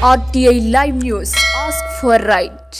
RTI Live News. Ask for right.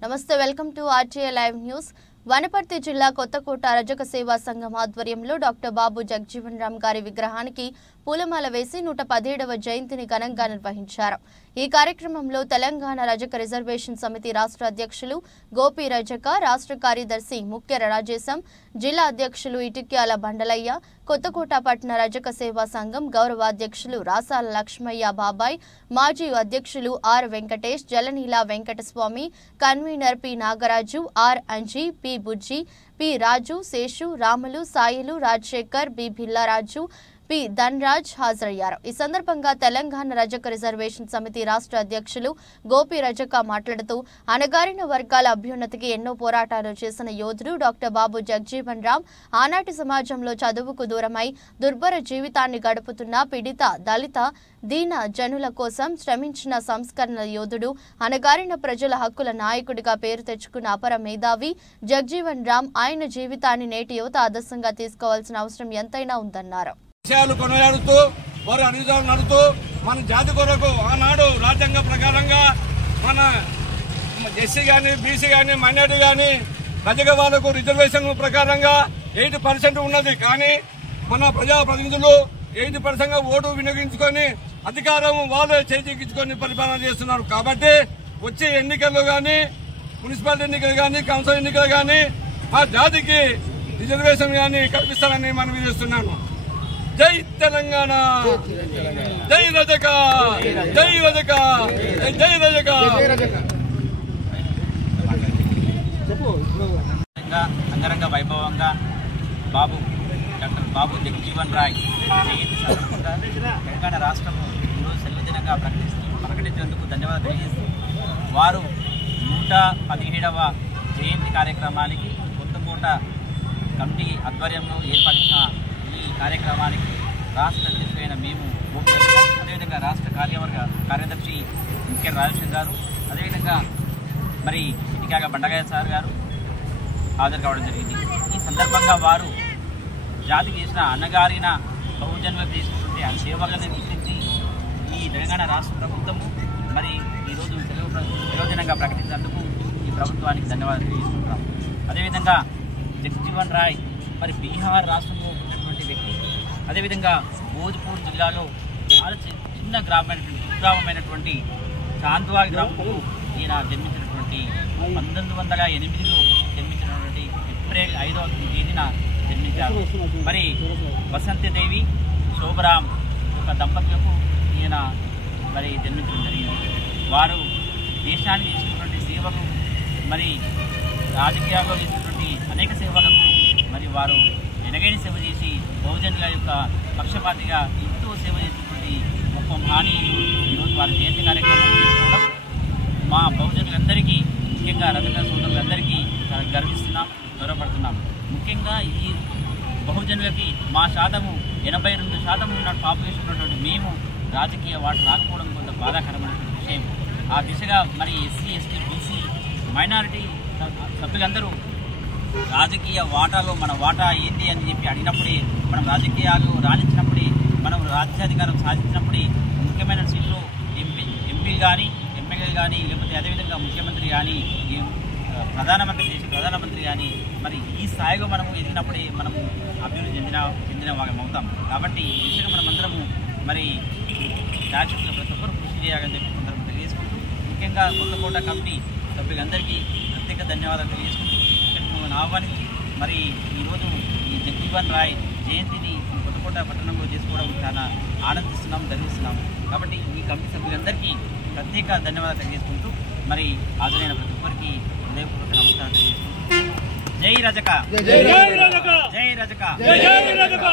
Namaste, welcome to RTI Live News. Wanaparthy జిల్లా కొత్తకోట రజక సేవా సంఘం ఆధ్వర్యంలో డాక్టర్ బాబు జగజీవన్ రామ్ గారి విగ్రహానికి పూలమాల వేసి 117వ జయంతిని ఘనంగా నిర్వహించారు. ఈ కార్యక్రమంలో తెలంగాణ రజక రిజర్వేషన్ సమితి రాష్ట్ర అధ్యక్షులు గోపి రజక, రాష్ట్ర కార్యదర్శి ముఖ్య రాజేశం, జిల్లా అధ్యక్షులు ఇటిక్యాల బండలయ్య, కొత్తకోట పట్టణ రజక సేవా సంఘం గౌరవ అధ్యక్షులు రాసాల లక్ష్మయ్య బాబాయ్, మాజీ అధ్యక్షులు R Venkatesh, Jalanila Venkataswamy, convener P Nagaraju, R Anji, P Bujji, P Raju, Seshu, Ramulu, Sailu, Rajasekhar, B Bhillaraju, P Dhanraj హాజరయ్యారు. ఈ సందర్భంగా తెలంగాణ రజక రిజర్వేషన్ సమితి రాష్ట్ర అధ్యక్షులు గోపి రజక మాట్లాడుతూ అణగారిన వర్గాల అభ్యున్నతికి ఎన్నో పోరాటాలు చేసిన యోధుడు డాక్టర్ బాబు జగజీవన్ రామ్ ఆనాటి సమాజంలో చదువుకు దూరమై దుర్భర జీవితాన్ని గడుపుతున్న పీడిత, దళిత, దీన జనుల కోసం శ్రమించిన సంస్కరణ యోధుడు, అణగారిన ప్రజల హక్కుల నాయకుడిగా పేరు తెచ్చుకున్న అపర మేధావి జగజీవన్ రామ్. ఆయన జీవితాన్ని నేటి యువత ఆదర్శంగా తీసుకోవాల్సిన అవసరం ఎంతైనా ఉందన్నారు. విషయాలు కొనయాడుతూ వారు అనిజాలు నడుతూ మన జాతి కొరకు ఆనాడు రాజ్యాంగ ప్రకారంగా మన ఎస్సీ గాని, బీసీ గాని, మైనార్టీ గాని రజక వాళ్లకు రిజర్వేషన్ ప్రకారంగా 8% ఉన్నది. కానీ మన ప్రజాప్రతినిధులు 8% ఓటు వినియోగించుకొని అధికారం వాళ్ళే చేజిక్కించుకొని పరిపాలన చేస్తున్నారు. కాబట్టి వచ్చే ఎన్నికల్లో గాని, మున్సిపాలిటీ ఎన్నికలు గాని, కౌన్సిల్ ఎన్నికలు గాని ఆ జాతికి రిజర్వేషన్ గాని కల్పిస్తారని మనం చేస్తున్నాను. జై తెలంగాణ, జై రజక, జై రజక, జై రజక. అంగరంగ వైభవంగా డాక్టర్ బాబు జగజీవన్ రాయ్ జయంతి సందర్భంగా తెలంగాణ రాష్ట్రం ఈరోజు సెలవు దినంగా ప్రకటించేందుకు ధన్యవాదాలు తెలియజేస్తూ వారు 117వ జయంతి కార్యక్రమానికి కొత్తకోట కమిటీ ఆధ్వర్యంలో ఏర్పరిచిన ఈ కార్యక్రమానికి రాష్ట్ర అధ్యక్షులైన మేము, అదేవిధంగా రాష్ట్ర కార్యదర్శి ముఖ్య రాజేశం గారు, అదేవిధంగా మరి ఇటికాగా బండగయ్య సార్ గారు హాజరు కావడం జరిగింది. ఈ సందర్భంగా వారు జాతికి చేసిన అన్నగారిన బహుజన్మ చేసినటువంటి ఆ సేవలను గుర్తించి ఈ తెలంగాణ రాష్ట్ర ప్రభుత్వము మరి ఈరోజు సెలవు దినంగా ప్రకటించినందుకు ఈ ప్రభుత్వానికి ధన్యవాదాలు తెలియజేసుకుంటున్నాం. అదేవిధంగా జగజీవన్ రాయ్ మరి బీహార్ రాష్ట్రంలో ఉన్నటువంటి వ్యక్తి. అదేవిధంగా భోజ్పూర్ జిల్లాలో చాలా చిన్న గ్రామమైనటువంటి చాంద్వా గ్రామంలో ఈయన జన్మించినటువంటి 1908లో జన్మించినటువంటి ఏప్రిల్ 5వ తేదీన జన్మించారు. మరి వసంతదేవి, శోభరామ్ ఒక దంపతులకు ఈయన మరి జన్మించడం జరిగింది. వారు దేశానికి చేసినటువంటి సేవలు, మరి రాజకీయాల్లో చేసినటువంటి అనేక సేవలకు మరి వారు ఎనగైన సేవ చేసి బహుజనుల యొక్క పక్షపాతిగా ఎంతో సేవ చేసినటువంటి గొప్ప మహనీయులు ఈరోజు వారి జయంతి కార్యక్రమం చేసుకోవడం మా బహుజనులందరికీ, ముఖ్యంగా రజక సోదరులందరికీ చాలా గర్విస్తున్నాం, గౌరవపడుతున్నాం. ముఖ్యంగా ఈ బహుజనులకి మా శాతము 82% ఉన్న పాపులేషన్ ఉన్నటువంటి మేము రాజకీయ వాట రాకపోవడం కొంత బాధాకరమైనటువంటి విషయం. ఆ దిశగా మరి ఎస్సీ, ఎస్టీ, బీసీ, మైనారిటీ సభ్యులందరూ రాజకీయ వాటాలో మన వాటా ఏంటి అని చెప్పి అడిగినప్పుడే, మనం రాజకీయాలు రాణించినప్పుడే, మనం రాజ్యాధికారం సాధించినప్పుడే ముఖ్యమైన సీట్లు ఎంపీలు కానీ, ఎమ్మెల్యేలు కానీ, లేకపోతే అదేవిధంగా ముఖ్యమంత్రి కానీ, ప్రధానమంత్రి కానీ మరి ఈ స్థాయిలో మనము ఎదిగినప్పుడే మనము అభివృద్ధి చెందిన వాళ్ళం అవుతాం. కాబట్టి ఈ విషయంగా మనమందరము మరి రాజకీయ ప్రతి ఒక్కరు కృషి చేయాలని చెప్పి సందర్భం తెలియజేసుకుంటూ, ముఖ్యంగా కొత్తకోట కమిటీ సభ్యులందరికీ ప్రత్యేక ధన్యవాదాలు తెలియజేసుకుంటూ ఆహ్వానించి మరి ఈరోజు ఈ జగజీవన్ రాయ్ జయంతిని కొత్తకోట పట్టణంలో చేసుకోవడం చాలా ఆనందిస్తున్నాం, గర్విస్తున్నాము. కాబట్టి ఈ కమిటీ సభ్యులందరికీ ప్రత్యేక ధన్యవాదాలు తెలియజేసుకుంటూ మరి హాజరైన ప్రతి ఒక్కరికి హృదయపూర్వక నమస్కారం తెలియజేసుకుంటూ జై రజక, జై రజక, జై రజక.